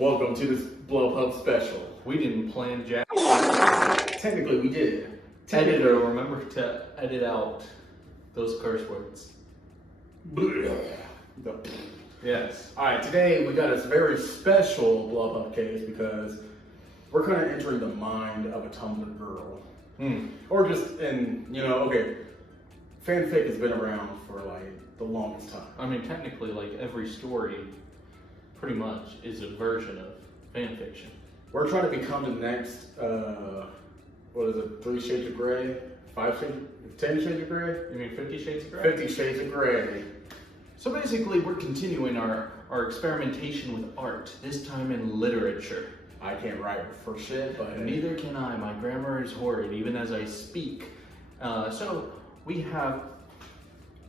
Welcome to this Blubhub special. We didn't plan jack. Technically, we did. Editor, remember to edit out those curse words. Yes. Alright, today we got a very special Blubhub case because we're kind of entering the mind of a Tumblr girl. Or just, fanfic has been around for like the longest time. I mean, technically, like every story pretty much is a version of fan fiction. We're trying to become the next, 3 Shades of Grey? 5 Shades? 10 Shades of Grey? You mean 50 Shades of Grey? 50 Shades of Grey. So basically, we're continuing our experimentation with art, this time in literature. I can't write for shit, but... Neither can I. My grammar is horrid, even as I speak. So we have,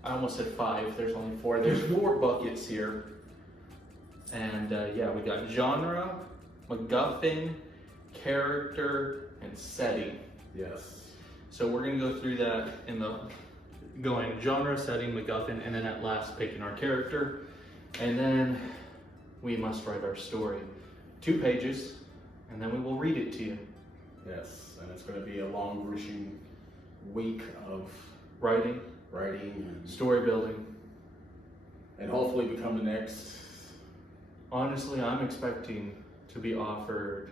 I almost said 5, there's only 4. There's 4 buckets here. And we got genre, MacGuffin, character, and setting. Yes. So we're gonna go through that in the going genre, setting, MacGuffin, and then at last picking our character. And then we must write our story. 2 pages, and then we will read it to you. Yes, and it's gonna be a long, gruesome week of Writing, and story building. and hopefully become the next. Honestly, I'm expecting to be offered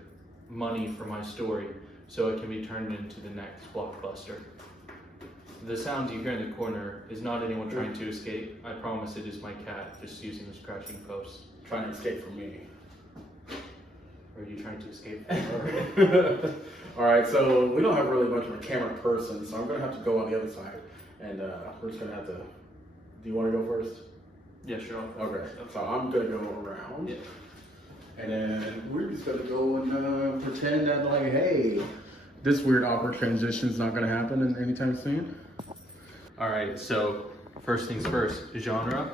money for my story so it can be turned into the next blockbuster. The sound you hear in the corner is not anyone trying to escape. I promise it is my cat just using the scratching post. Trying to escape from me. Or are you trying to escape from her? Alright, so we don't have really much of a camera person, so I'm gonna have to go on the other side. And we're just gonna have to. Do you wanna go first? Yeah, sure. Okay, so I'm gonna go around. Yeah. And then we're just gonna go and pretend that, like, hey, this weird awkward transition is not gonna happen anytime soon. All right, so first things first, genre.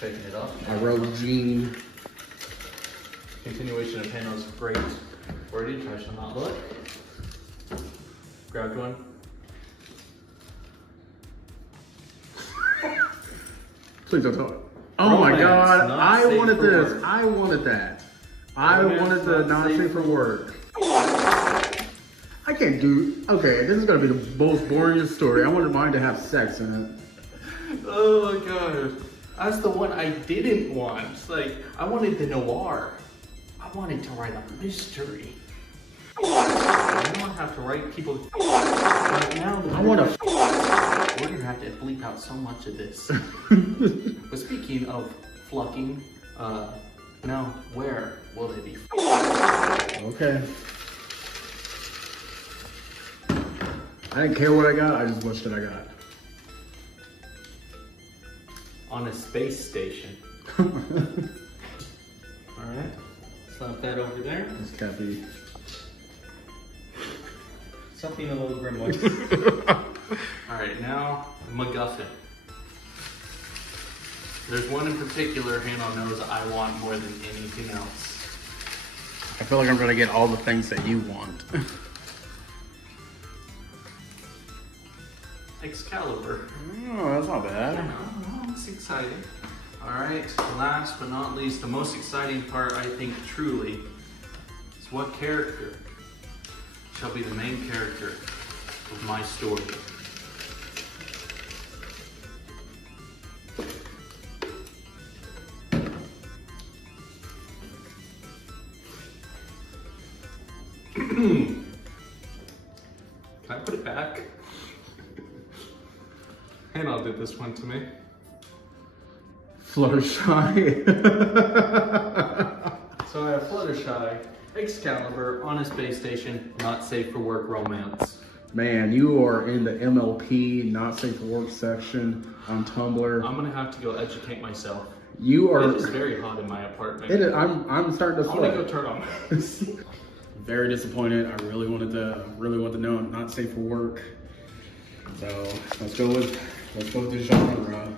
Checking it up. I wrote Gene. Continuation of Hannah's great wordage. I shall not look. Grabbed one. Please don't talk. Oh my God! not I safe wanted for this. work. I wanted that. I wanted the not safe for work. I can't do. Okay, this is gonna be the most boringest story. I wanted mine to have sex in it. Oh my God. That's the one I didn't want. Like, I wanted the noir. I wanted to write a mystery. I don't have to write people. Right now, I want to. we're gonna have to bleep out so much of this. But speaking of flucking, now where will they be? Okay. I didn't care what I got. I just wished that I got. On a space station. All right. Slap that over there. This can't be. Something a little grim like. All right, now MacGuffin. There's one in particular Hannah knows I want more than anything else. I feel like I'm gonna get all the things that you want. Excalibur. Oh, that's not bad. Oh, it's exciting. All right, last but not least, the most exciting part, I think, truly, is what character shall be the main character of my story. Can I put it back? Hannah did this one to me. Fluttershy. So I have Fluttershy, Excalibur, on a space station, not safe for work romance. Man, you are in the MLP, not safe for work section on Tumblr. I'm gonna have to go educate myself. You are. It is very hot in my apartment. It is, I'm starting to I'm gonna sweat. go turn on. Very disappointed. I really wanted to know I'm not safe for work. So let's go with the genre.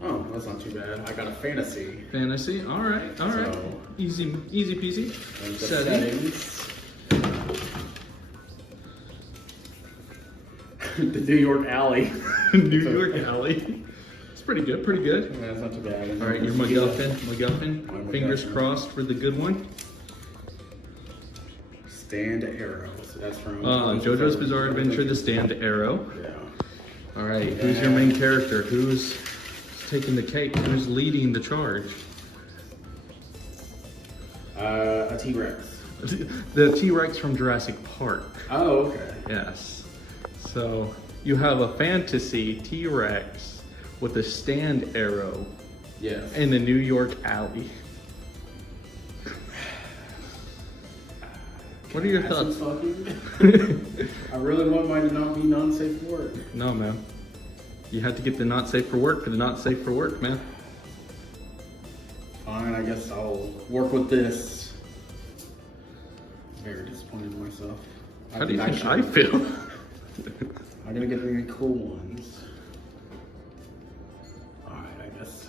Oh, that's not too bad. I got a fantasy. Fantasy, all right. So, Easy peasy. there's the Settings. The New York alley. New York alley. pretty good, pretty good. Yeah, that's not too bad. All right, your MacGuffin. Fingers crossed for the good one. Stand Arrow. So that's from JoJo's Bizarre Adventure, The Stand Arrow. Yeah. All right, who's your main character? Who's taking the cake? Who's leading the charge? A T-Rex. The T-Rex from Jurassic Park. Oh, okay. Yes. So you have a fantasy T-Rex with a stand arrow. Yes. In the New York alley. What are your thoughts? I really want mine to not be non-safe for work. No, man. You had to get the not safe for work for the not safe for work, man. Fine, I guess I'll work with this. Very disappointed in myself. How do you think I feel? I gotta get really cool ones. Alright, I guess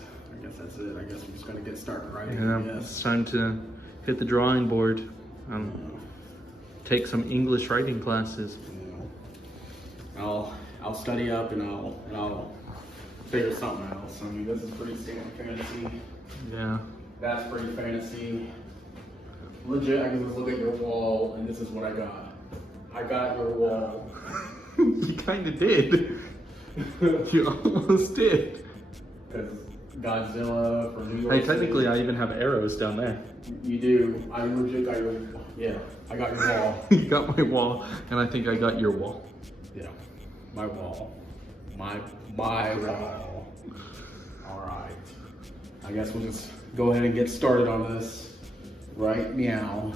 that's it. I guess we're just gonna get started writing. Yeah, it's time to hit the drawing board. Take some English writing classes. I'll study up and I'll figure something else. I mean, this is pretty standard fantasy. Yeah. That's pretty fantasy. Legit, I can just look at your wall and this is what I got. I got your wall. You kind of did. You almost did. Because Godzilla for New York Hey, technically, City. I even have arrows down there. You do. I legit got your. Yeah, I got your wall. You got my wall, and I think I got your wall. Yeah, my wall. My wall. All right. I guess we'll just go ahead and get started on this right meow.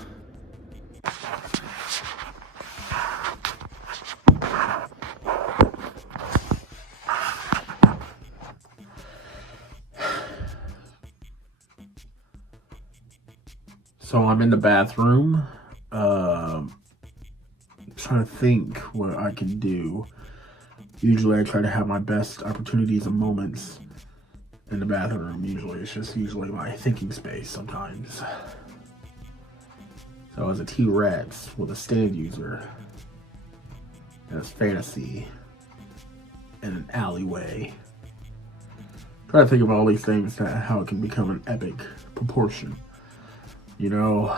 So I'm in the bathroom, trying to think what I can do. Usually I try to have my best opportunities and moments in the bathroom. It's usually my thinking space sometimes. So as a T-Rex with a stand user, as fantasy, in an alleyway. Try to think of all these things, how it can become an epic proportion. You know,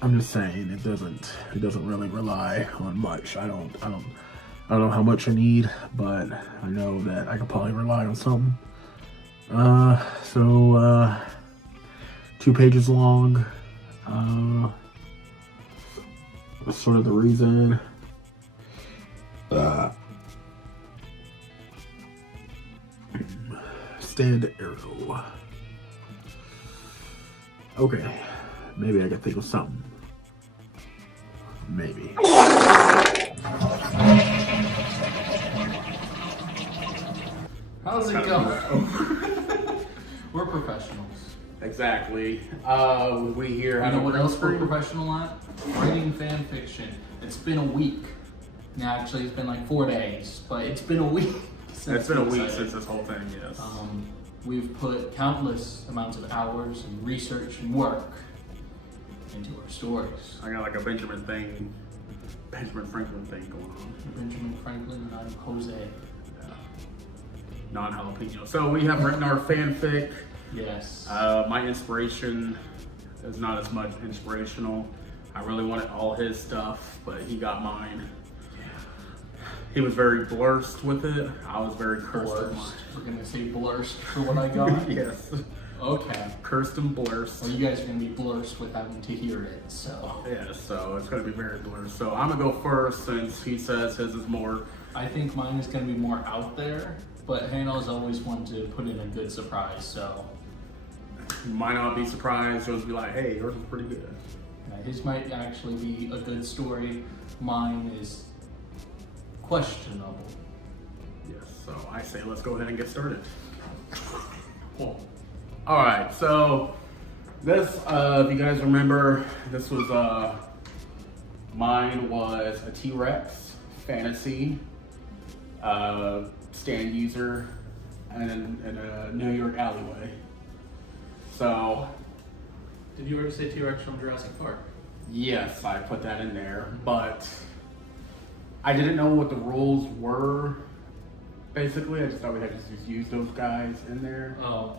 I'm just saying it doesn't really rely on much. I don't know how much I need, but I know that I could probably rely on something. So 2 pages long. That's sort of the reason. Stand arrow. Okay, maybe I can think of something. Maybe. How's it going? We're professionals. Exactly. We hear You know what else we're professional at? Writing fan fiction. It's been a week. Yeah, actually, it's been like 4 days, but it's been a week. It's been a week since this whole thing, yes. We've put countless amounts of hours and research and work into our stories. I got like a Benjamin Franklin thing going on. Benjamin Franklin and I'm Jose. Non-jalapeno. So we have written our fanfic. Yes. My inspiration is not as much inspirational. I really wanted all his stuff, but he got mine. He was very blurst with it. I was very cursed with mine. We're gonna say blurst for what I got? Yes. Okay. Cursed and blurst. Well, you guys are gonna be blurst with having to hear it, so. Yeah, so it's gonna be very blurst. So I'm gonna go first since he says his is more. I think mine is gonna be more out there, but Hano's always one to put in a good surprise, so. You might not be surprised. You'll just be like, hey, yours is pretty good. His might actually be a good story. Mine is questionable. Yes, so I say let's go ahead and get started. Cool. All right, so this, if you guys remember, this was, mine was a T-Rex fantasy, stand user, and in a New York alleyway. So. Did you ever say T-Rex from Jurassic Park? Yes, I put that in there, but I didn't know what the rules were. Basically, I just thought we had to just use those guys in there. Oh.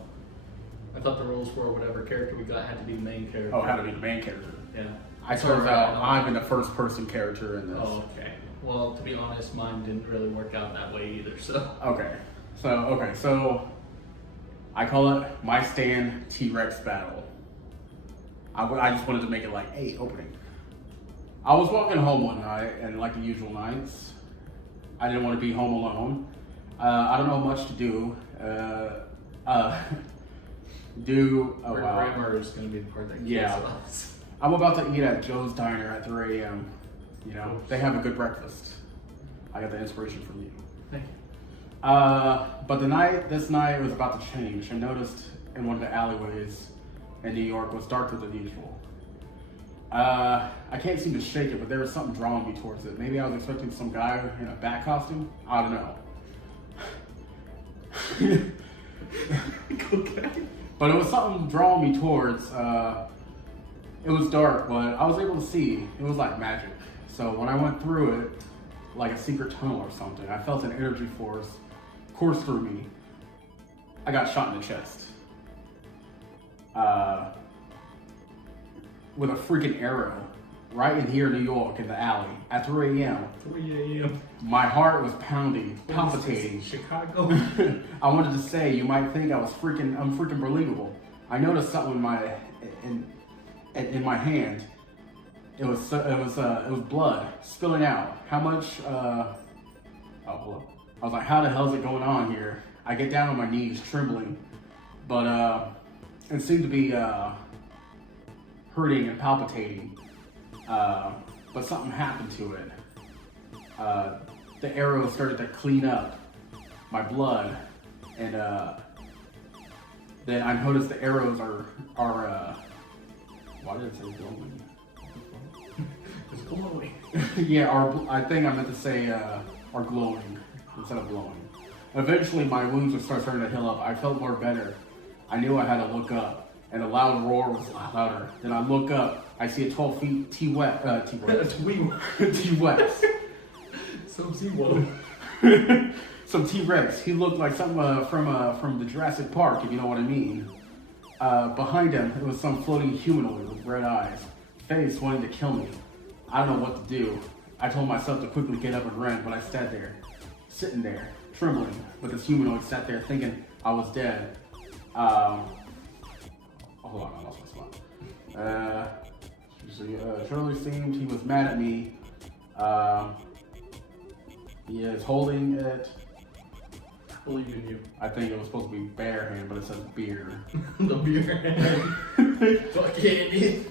I thought the rules were whatever character we got had to be the main character. Oh, had to be the main character. Yeah. I turns out I'm in the first person character in this. Oh, okay. Well, to be honest, mine didn't really work out that way either, so. So I call it my stand T-Rex battle. I just wanted to make it like, hey, opening. I was walking home one night, and like the usual nights, I didn't want to be home alone. I don't know much to do. Grammar is going to be the part that kills us. I'm about to eat at Joe's Diner at 3 a.m. You know, they have a good breakfast. I got the inspiration from you. Thank you. But this night was about to change. I noticed in one of the alleyways in New York was darker than usual. I can't seem to shake it, but there was something drawing me towards it. Maybe I was expecting some guy in a bat costume. I don't know. Okay. But it was something drawing me towards. It was dark, but I was able to see. It was like magic. So when I went through it, like a secret tunnel or something, I felt an energy force course through me. I got shot in the chest. With a freaking arrow. Right in here in New York, in the alley, at 3 a.m. 3 a.m. My heart was pounding, palpitating. Chicago. I wanted to say, you might think I'm freaking believable. I noticed something in my hand. It was blood spilling out. How much? Blood. I was like, how the hell is it going on here? I get down on my knees, trembling, but it seemed to be hurting and palpitating. But something happened to it. The arrow started to clean up my blood, and then I noticed the arrows are why did it say glowing? It's glowing. Yeah, I think I meant to say are glowing instead of blowing. Eventually, my wounds would start starting to heal up. I felt more better. I knew I had to look up, and the loud roar was louder. Then I look up. I see a 12 feet T-Rex. Some T-Rex. He looked like something from the Jurassic Park, if you know what I mean. Behind him, it was some floating humanoid with red eyes, face wanting to kill me. I don't know what to do. I told myself to quickly get up and run, but I sat there, sitting there, trembling. But this humanoid sat there thinking I was dead. Hold on, I lost my spot. Shirley seemed he was mad at me. He is holding it. I believe in you. I think it was supposed to be bare hand, but it says beer. The beer hand. Fucking.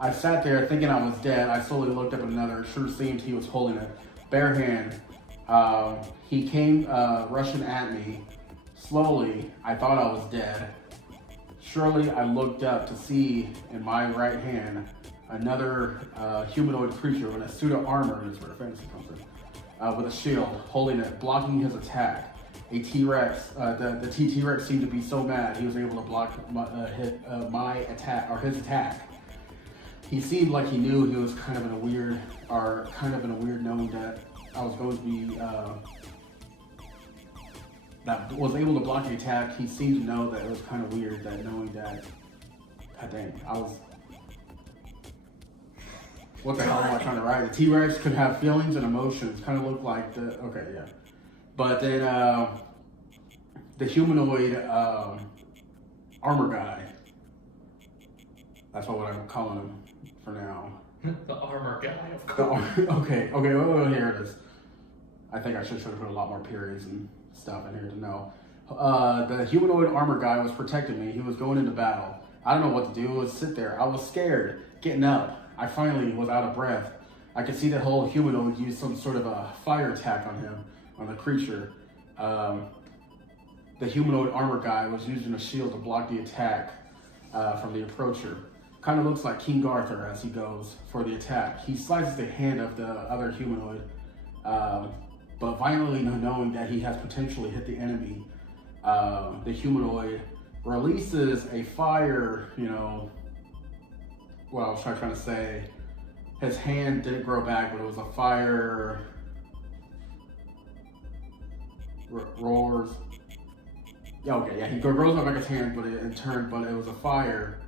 I sat there thinking I was dead. I slowly looked up at another. It sure seemed he was holding it. Bare hand. He came rushing at me. Slowly, I thought I was dead. Surely, I looked up to see in my right hand another humanoid creature with a suit of armor, that's where fantasy comes in, with a shield, holding it, blocking his attack. A T-Rex, the T-Rex seemed to be so mad he was able to block my attack, or his attack. He seemed like he knew he was kind of in a weird knowing that I was going to be, that was able to block the attack. He seemed to know that it was kind of weird that knowing that, god dang, what the hell am I trying to write? The T-Rex could have feelings and emotions, kind of looked like But then the humanoid armor guy, that's what I'm calling him for now. The armor guy, of course. Okay, wait, here it is. I think I should have put a lot more periods and stuff in here to know. The humanoid armor guy was protecting me. He was going into battle. I don't know what to do. I was sit there. I was scared, getting up. I finally was out of breath. I could see the whole humanoid use some sort of a fire attack on him, on the creature. The humanoid armor guy was using a shield to block the attack from the approacher. Kind of looks like King Arthur as he goes for the attack. He slices the hand of the other humanoid, but violently knowing that he has potentially hit the enemy. The humanoid releases a fire, what I was trying to say. His hand didn't grow back, but it was a fire roars. Yeah, okay, yeah, he grows up like his hand, but it was a fire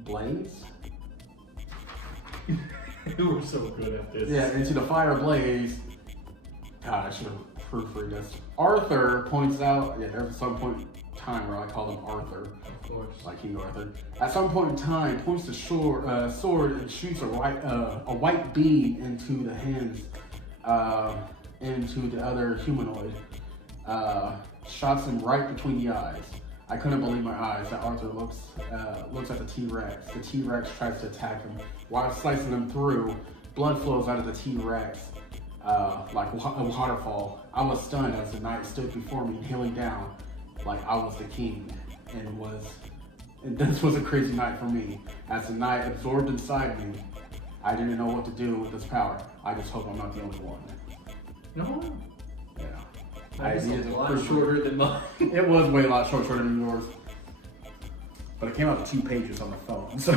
blaze. We're so good at this. Yeah, into the fire blaze. God, I should have proofread this. Arthur points out, yeah, there's some point in time where I call him Arthur. Of course. Like King Arthur. At some point in time, points the sword and shoots a white bead into the hands, into the other humanoid. Shots him right between the eyes. I couldn't believe my eyes. That Arthur looks at the T-Rex. The T-Rex tries to attack him. While slicing him through, blood flows out of the T-Rex like a waterfall. I was stunned as the knight stood before me, kneeling down like I was the king. And this was a crazy night for me. As the knight absorbed inside me, I didn't know what to do with this power. I just hope I'm not the only one. No. Yeah. That is a lot shorter than mine. It was way a lot shorter than yours. But it came out 2 pages on the phone, so.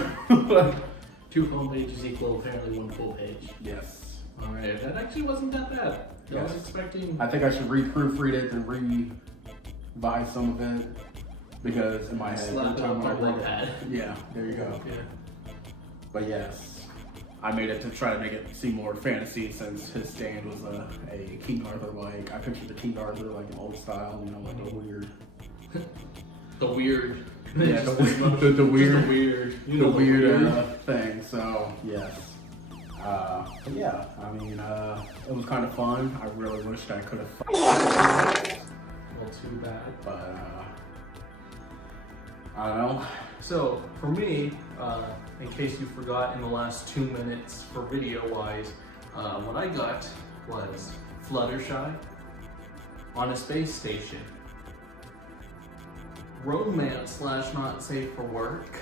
2 phone pages equal apparently 1 full page. Yes. Alright, that actually wasn't that bad. I was expecting... I think I should proofread it and revise some of it. Because in my head, Slap it on my pad. Yeah, there you go. Yeah. But yes, I made it to try to make it seem more fantasy since his stand was a King Arthur like. I pictured the King Arthur like an old style, you know, like a weird. The weird. Yeah, the weird. You know, the weird thing. So yes. But yeah, I mean, it was kind of fun. I really wished I could have. Well, too bad. But I don't know. So for me, in case you forgot, in the last 2 minutes for video-wise, what I got was Fluttershy on a space station. Romance / not safe for work,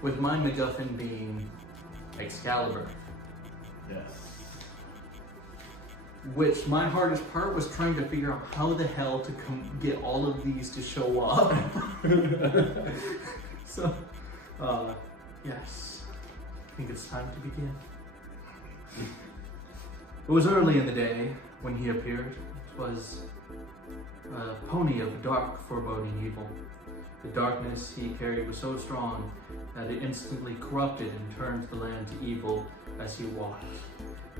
with my MacGuffin being Excalibur. Yes. Which my hardest part was trying to figure out how the hell to get all of these to show up. So, yes, I think it's time to begin. It was early in the day when he appeared. It was a pony of dark, foreboding evil. The darkness he carried was so strong that it instantly corrupted and turned the land to evil as he walked.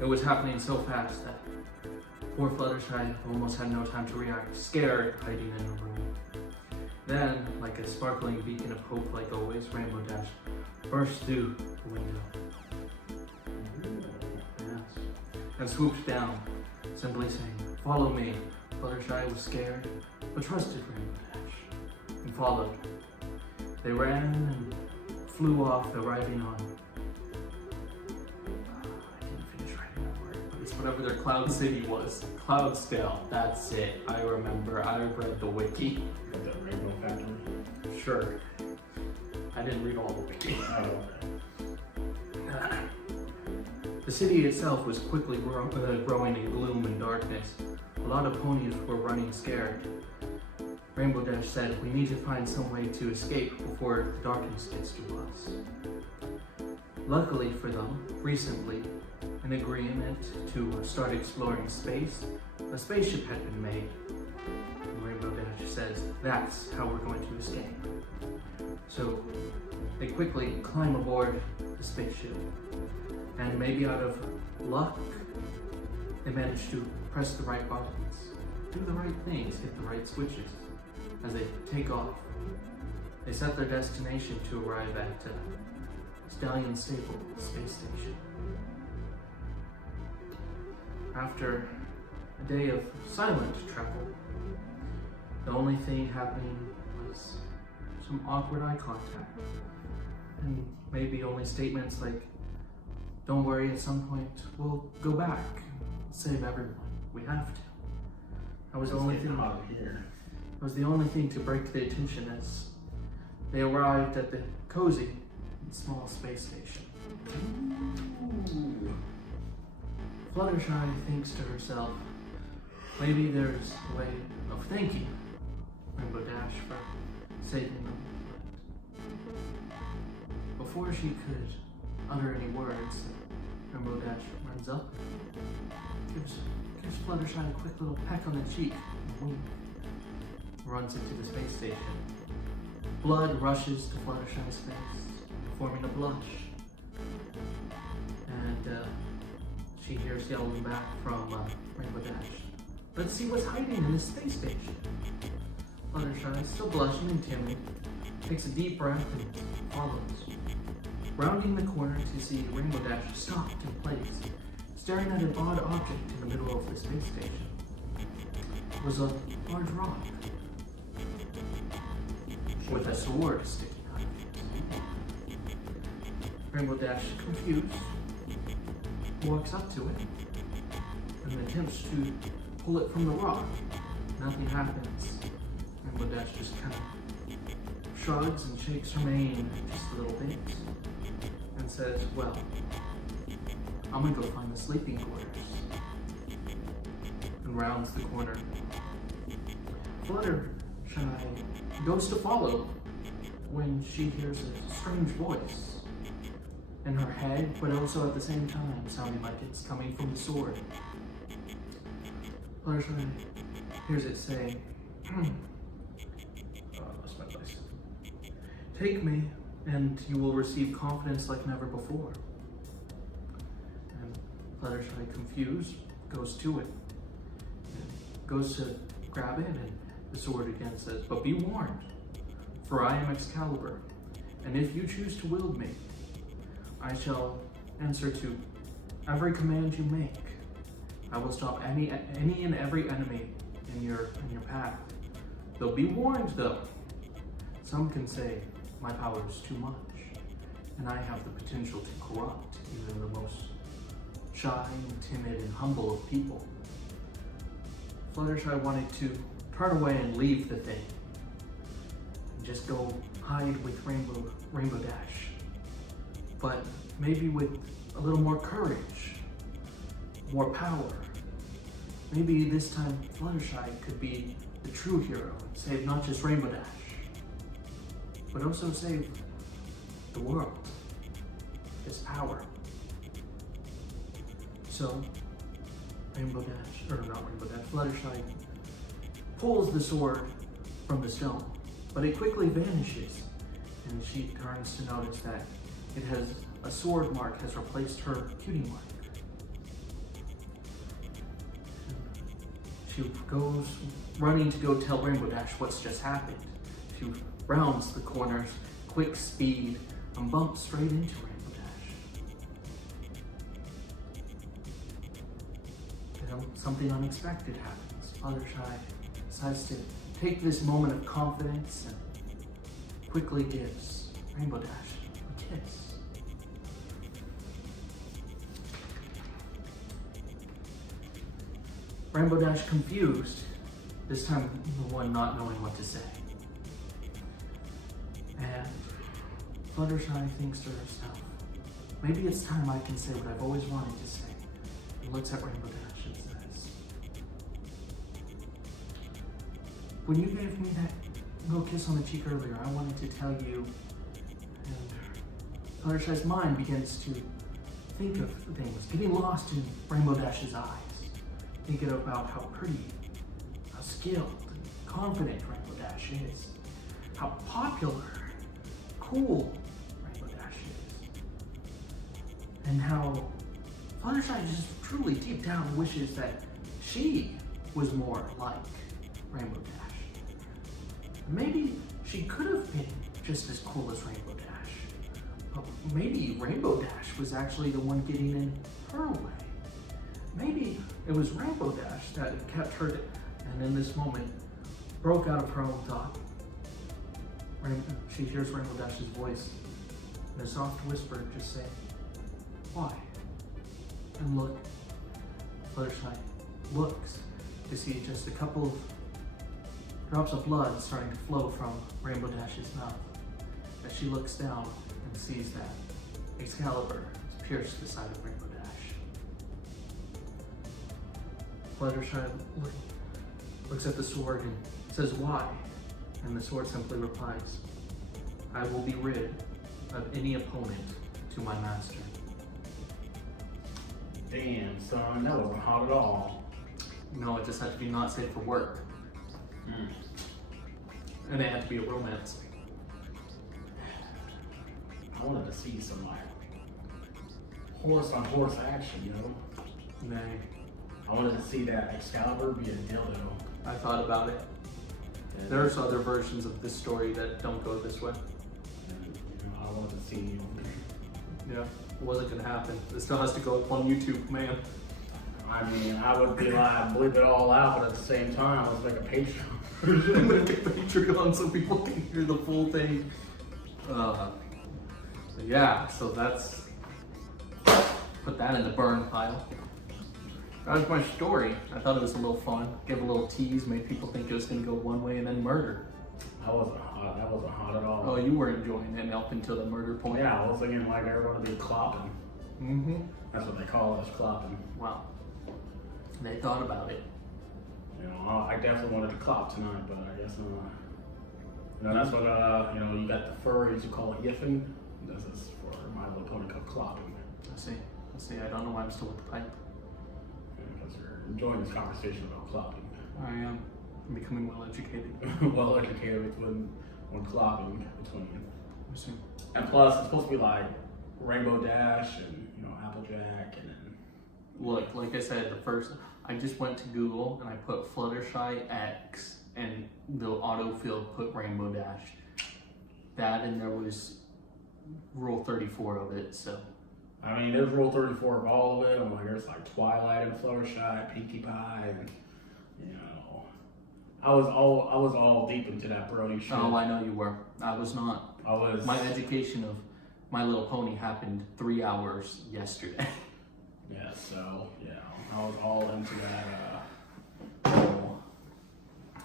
It was happening so fast that poor Fluttershy almost had no time to react, scared, hiding in the room. Then, like a sparkling beacon of hope like always, Rainbow Dash burst through the window. Yes. And swooped down, simply saying, "Follow me." Fluttershy was scared, but trusted Rainbow Dash, and followed. They ran and flew off, arriving on whatever their Cloud City was. Cloudsdale, that's it. I remember, I read the wiki. Got that Rainbow Factory? Sure. I didn't read all the wiki. Oh. The city itself was quickly growing in gloom and darkness. A lot of ponies were running scared. Rainbow Dash said, "We need to find some way to escape before the darkness gets to us." Luckily for them, recently, an agreement to start exploring space, a spaceship had been made. And Rainbow Dash says, "That's how we're going to escape." So they quickly climb aboard the spaceship, and maybe out of luck, they manage to press the right buttons, do the right things, hit the right switches. As they take off, they set their destination to arrive at Stallion Stable Space Station. After a day of silent travel, the only thing happening was some awkward eye contact, and maybe only statements like, "Don't worry, at some point we'll go back, save everyone, we have to." That was the only thing. It was the only thing to break the attention as they arrived at the cozy and small space station. Fluttershy thinks to herself, maybe there's a way of thanking Rainbow Dash for saving them. But before she could utter any words, Rainbow Dash runs up, gives Fluttershy a quick little peck on the cheek, and wink, runs into the space station. Blood rushes to Fluttershy's face, forming a blush. And she hears yelling back from Rainbow Dash, "Let's see what's hiding in this space station." Fluttershy, still blushing and timid, takes a deep breath and follows. Rounding the corner to see Rainbow Dash stopped in place, staring at an odd object in the middle of the space station. It was a large rock with a sword sticking out of it. Rainbow Dash, confused, walks up to it and attempts to pull it from the rock. Nothing happens. Rainbow Dash just kind of shrugs and shakes her mane just a little bit and says, "Well, I'm gonna go find the sleeping quarters," and rounds the corner. Fluttershy goes to follow when she hears a strange voice in her head, but also at the same time sounding like it's coming from the sword. Fluttershy hears it say, "Oh, I lost my place. Take me, and you will receive confidence like never before." And Fluttershy, confused, goes to it. And goes to grab it, and the sword again says, "But be warned, for I am Excalibur, and if you choose to wield me, I shall answer to every command you make. I will stop any and every enemy in your path. Though be warned, though. Some can say my power is too much, and I have the potential to corrupt even the most shy and timid and humble of people." Fluttershy wanted to turn away and leave the thing, and just go hide with Rainbow Dash. But maybe with a little more courage, more power, maybe this time Fluttershy could be the true hero and save not just Rainbow Dash, but also save the world, his power. So, Fluttershy pulls the sword from the stone, but it quickly vanishes, and she turns to notice that it has a sword mark has replaced her cutie mark. She goes running to go tell Rainbow Dash what's just happened. She rounds the corners, quick speed, and bumps straight into Rainbow Dash. And something unexpected happens. Fluttershy decides to take this moment of confidence and quickly gives Rainbow Dash a kiss. Rainbow Dash, confused, this time the one not knowing what to say. And Fluttershy thinks to herself, maybe it's time I can say what I've always wanted to say. And looks at Rainbow Dash and says, "When you gave me that little kiss on the cheek earlier, I wanted to tell you," and Fluttershy's mind begins to think of things, getting lost in Rainbow Dash's eyes. Thinking about how pretty, how skilled, and confident Rainbow Dash is. How popular, cool Rainbow Dash is. And how Fluttershy just truly deep down wishes that she was more like Rainbow Dash. Maybe she could have been just as cool as Rainbow Dash. But maybe Rainbow Dash was actually the one getting in her way. Maybe it was Rainbow Dash that had kept her, and in this moment, broke out of her own thought. She hears Rainbow Dash's voice in a soft whisper just say, "Why?" And look, Fluttershy looks to see just a couple of drops of blood starting to flow from Rainbow Dash's mouth. As she looks down and sees that Excalibur has pierced the side of Rainbow Dash. Fluttershy looks at the sword and says, "Why?" And the sword simply replies, "I will be rid of any opponent to my master." Damn, son, that wasn't hot at all. No, it just had to be not safe for work. And it had to be a romance. I wanted to see some like horse on horse action, you know? Nay. I wanted to see that Excalibur be a dildo. I thought about it. And, There's other versions of this story that don't go this way. and, you know, I wanted to see. Yeah, it wasn't gonna happen. It still has to go up on YouTube, man. I mean, I would be like, bleep it all out, but at the same time, let's make a Patreon. I'm gonna make Patreon so people can hear the full thing. Yeah, so that's, put that in the burn pile. That was my story. I thought it was a little fun. Gave a little tease, made people think it was gonna go one way and then murder. That wasn't hot at all. Oh, you were enjoying it up until the murder point. Yeah, I was thinking like everyone would be clopping. Mm-hmm. That's what they call us, clopping. Wow. They thought about it. You know, I definitely wanted to clop tonight, but I guess not. You know, that's what, you know, you got the furries who call it yiffing. This is for My Little Pony called clopping. I see. I don't know why I'm still with the pipe. Because we're enjoying this conversation about clopping. I am. I'm becoming well educated. Well educated between when clopping between. I see. And plus, it's supposed to be like Rainbow Dash and, you know, Applejack and then. Look, like I said, I just went to Google and I put Fluttershy X and the autofill put Rainbow Dash. That and there was Rule 34 of it, so. I mean, there's Rule 34 of all of it. I'm like, there's like Twilight and Fluttershy, Pinkie Pie, and, you know. I was all deep into that Brody shit. Oh, I know you were. I was not. My education of My Little Pony happened 3 hours yesterday. Yeah, so, yeah, I was all into that,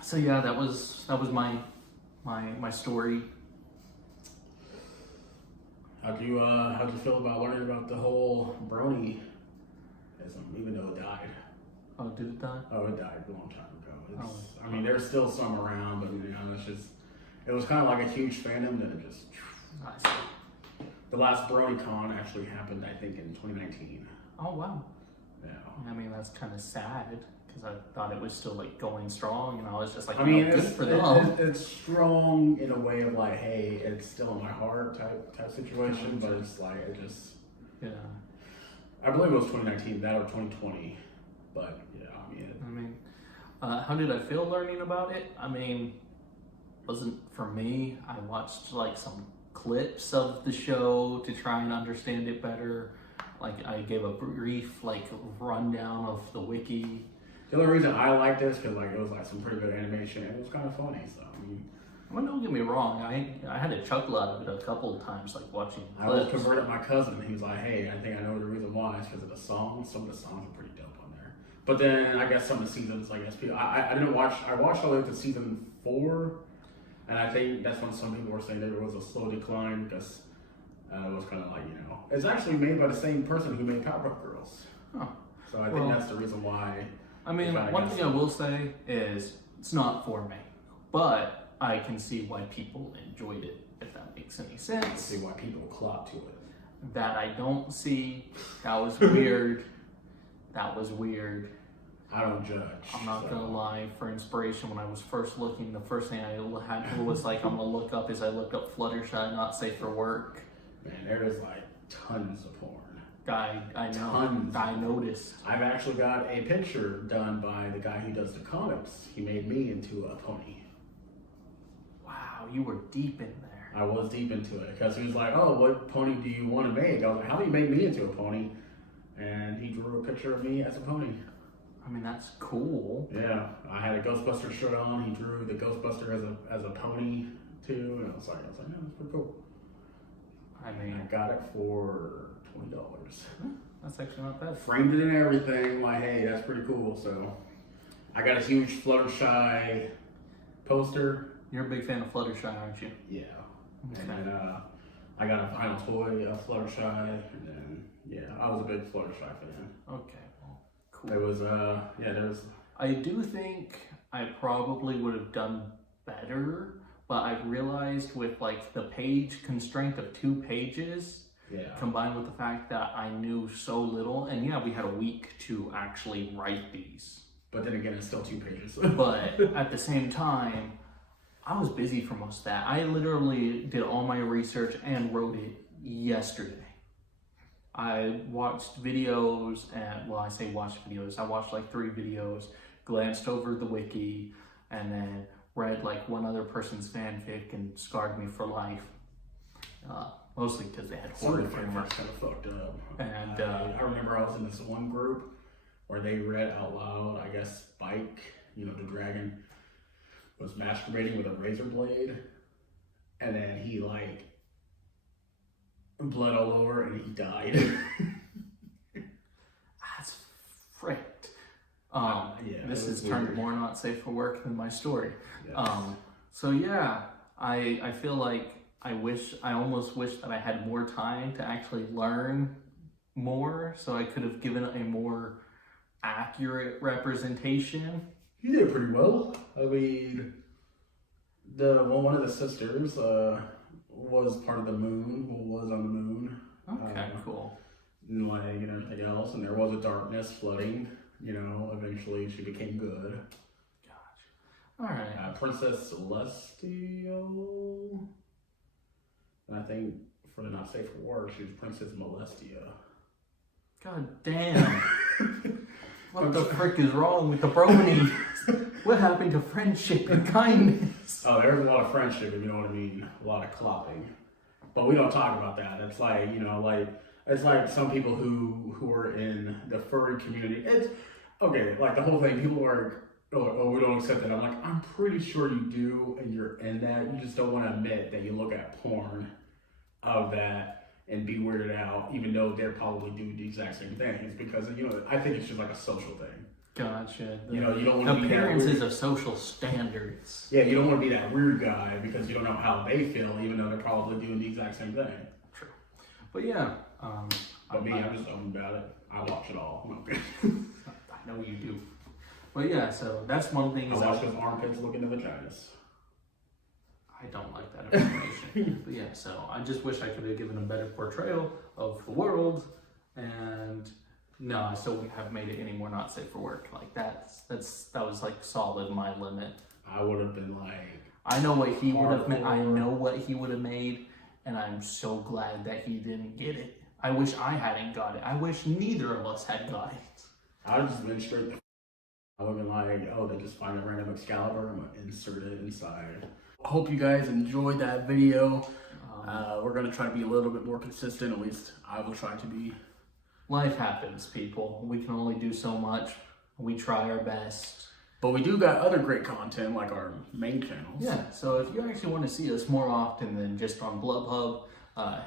So yeah, that was my story. How'd you feel about learning about the whole bronyism, even though it died? Oh, did it die? Oh, it died a long time ago. I mean, there's still some around, but, you know, it was kind of like a huge fandom, then it just... I see. The last BronyCon actually happened, I think, in 2019. Oh, wow. Yeah. I mean, that's kind of sad, because I thought it was still, like, going strong, and I was just like, I mean, oh, good for them. it's strong in a way of like, hey, it's still in my heart type situation, but it's like, Yeah. I believe it was 2019, that or 2020, but yeah, I mean, How did I feel learning about it? I mean, wasn't for me. I watched, like, some clips of the show to try and understand it better. Like, I gave a brief, like, rundown of the wiki. the only reason I liked this because like it was like some pretty good animation and it was kind of funny. So I mean, Well, don't get me wrong. I had a chuckle out of it a couple of times, like watching I was clips. converted my cousin. He was like, "Hey, I think I know the reason why. It's because of the songs. Some of the songs are pretty dope on there." But then I guess some of the seasons, like I didn't watch. I watched all the way to season 4, and I think that's when some people were saying there was a slow decline because it was kind of like, you know, it's actually made by the same person who made Powerpuff Girls. Huh. So I think that's the reason why. I mean, one thing I will say is it's not for me, but I can see why people enjoyed it, if that makes any sense. See why people clock to it. That I don't see. That was weird. That was weird. I don't judge. I'm not gonna lie. For inspiration, when I was first looking, the first thing I had was like, I'm gonna look up. Is I looked up Fluttershy, not safe for work. Man, there is like tons of porn. I know. Tons. I noticed. I've actually got a picture done by the guy who does the comics. He made me into a pony. Wow, you were deep in there. I was deep into it because he was like, "Oh, what pony do you want to make?" I was like, "How do you make me into a pony?" And he drew a picture of me as a pony. I mean, that's cool. Yeah, I had a Ghostbuster shirt on. He drew the Ghostbuster as a pony too, and I was like, "No, that's pretty cool." I mean, I got it for $20. that's actually not bad. Framed it and everything. Like, hey, that's pretty cool. So, I got a huge Fluttershy poster. You're a big fan of Fluttershy, aren't you? Yeah. Okay. And then I got a final toy of Fluttershy, and then yeah, I was a big Fluttershy fan. Okay, well, cool. There was there was. I do think I probably would have done better, but I realized with like the page constraint of 2 pages, Yeah. combined with the fact that I knew so little, and yeah, we had a week to actually write these. But then again, it's still 2 pages. But at the same time, I was busy for most of that. I literally did all my research and wrote it yesterday. I watched videos, and well, I say watched videos. I watched like 3 videos, glanced over the wiki, and then read like one other person's fanfic and scarred me for life. Mostly because they had horror humor. Kind of fucked up. And I remember I was in this one group where they read out loud, I guess Spike, you know, the dragon, was masturbating with a razor blade, and then he like bled all over and he died. That's fricked. Yeah, this has weird. turned more not safe for work than my story. Yes. So yeah, I feel like I almost wish that I had more time to actually learn more, so I could have given a more accurate representation. You did pretty well. I mean, one of the sisters was part of the moon, was on the moon. Okay, cool. And like and everything else, and there was a darkness flooding. You know, eventually she became good. Gotcha. All right. Princess Celestial. And I think for the not safe for work, she was Princess Molestia. God damn. What the frick is wrong with the brony? What happened to friendship and kindness? Oh, there's a lot of friendship, if you know what I mean. A lot of clopping. But we don't talk about that. It's like, you know, like, it's like some people who are in the furry community. It's, okay, like the whole thing, people are, oh, we don't accept that. I'm like, I'm pretty sure you do, and you're in that. You just don't want to admit that you look at porn of that and be weirded out, even though they're probably doing the exact same things, because, you know, I think it's just like a social thing. Gotcha. You know, you don't want to be that appearances weird. of social standards. Yeah, you don't want to be that weird guy because you don't know how they feel, even though they're probably doing the exact same thing. True. But yeah. But me, I'm just open about it. I watch it all. Okay. I know you do. But yeah, so that's one thing. I watch those armpits look into vaginas. I don't like that information. But yeah, so I just wish I could have given a better portrayal of the world, and no, I still haven't made it any more not safe for work. Like that was like solid my limit. I would have been like, I know what he would have made. I hardcore. know what he would have made, and I'm so glad that he didn't get it. I wish I hadn't got it. I wish neither of us had got it. I would have just been straight. I would have been like, oh, they just find a random Excalibur. I'm gonna insert it inside. I hope you guys enjoyed that video. We're gonna try to be a little bit more consistent. At least I will try to be. Life happens, people. We can only do so much. We try our best. But we do got other great content like our main channels. Yeah, so if you actually want to see us more often than just on Blubhub,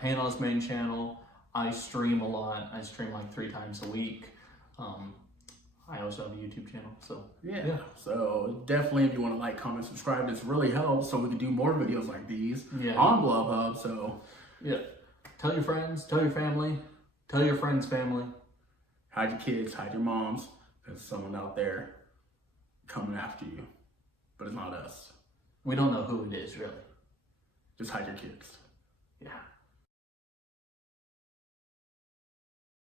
Hannah's main channel, I stream a lot. I stream like 3 times a week. I also have a YouTube channel, so Yeah. So definitely if you want to like, comment, subscribe, this really helps so we can do more videos like these on Blubhub. So yeah, tell your friends, tell your family, tell your friends' family. Hide your kids, hide your moms. There's someone out there coming after you, but it's not us. We don't know who it is, really. Just hide your kids. Yeah.